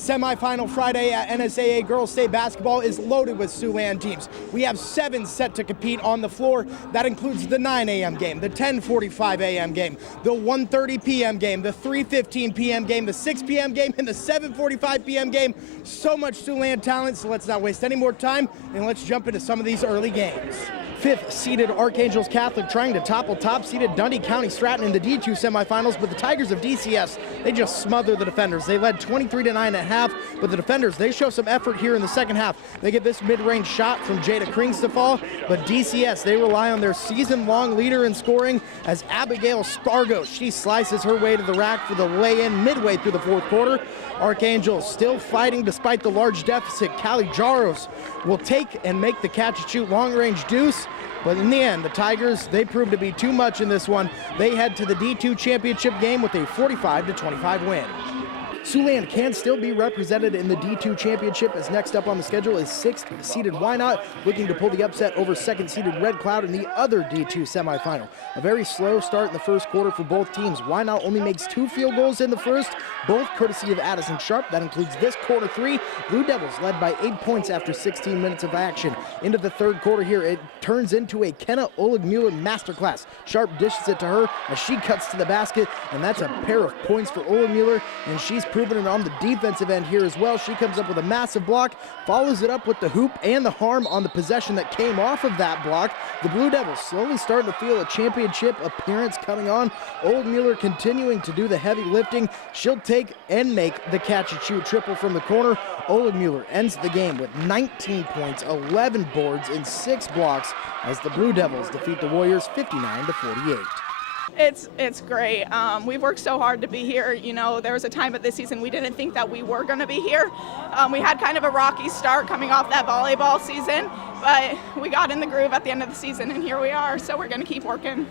Semifinal Friday at NSAA Girls State Basketball is loaded with Siouxland teams. We have 7 set to compete on the floor. That includes the 9 a.m. game, the 10:45 a.m. game, the 1:30 p.m. game, the 3:15 p.m. game, the 6 p.m. game, and the 7:45 p.m. game. So much Siouxland talent, so let's not waste any more time, and let's jump into some of these early games. 5th-seeded Archangels Catholic trying to topple top-seeded Dundee County Stratton in the D2 semifinals, but the Tigers of DCS, they just smother the defenders. They led 23-9 at half, but the defenders, they show some effort here in the second half. They get this mid-range shot from Jada Krings to fall, but DCS, they rely on their season-long leader in scoring as Abigail Spargo. She slices her way to the rack for the lay-in midway through the fourth quarter. Archangels still fighting despite the large deficit. Callie Jaros will take and make the catch-and-shoot long-range deuce. But in the end, the Tigers, they proved to be too much in this one. They head to the D2 championship game with a 45-25 win. Siouxland can still be represented in the D2 championship, as next up on the schedule is 6th-seeded Wynot, looking to pull the upset over 2nd-seeded Red Cloud in the other D2 semifinal. A very slow start in the first quarter for both teams. Wynot only makes 2 field goals in the first, both courtesy of Addison Sharp. That includes this quarter 3. Blue Devils led by 8 points after 16 minutes of action. Into the third quarter here, it turns into a Kenna Oligmuller masterclass. Sharp dishes it to her as she cuts to the basket, and that's a pair of points for Oligmuller, and she's proven it on the defensive end here as well. She comes up with a massive block, follows it up with the hoop and the harm on the possession that came off of that block. The Blue Devils slowly starting to feel a championship appearance coming on. Oligmuller continuing to do the heavy lifting. She'll take and make the catch-and-shoot triple from the corner. Oligmuller ends the game with 19 points, 11 boards, and 6 blocks as the Blue Devils defeat the Warriors 59-48. It's great. We've worked so hard to be here. You know, there was a time at this season we didn't think that we were going to be here. We had kind of a rocky start coming off that volleyball season, but we got in the groove at the end of the season, and here we are, so we're going to keep working.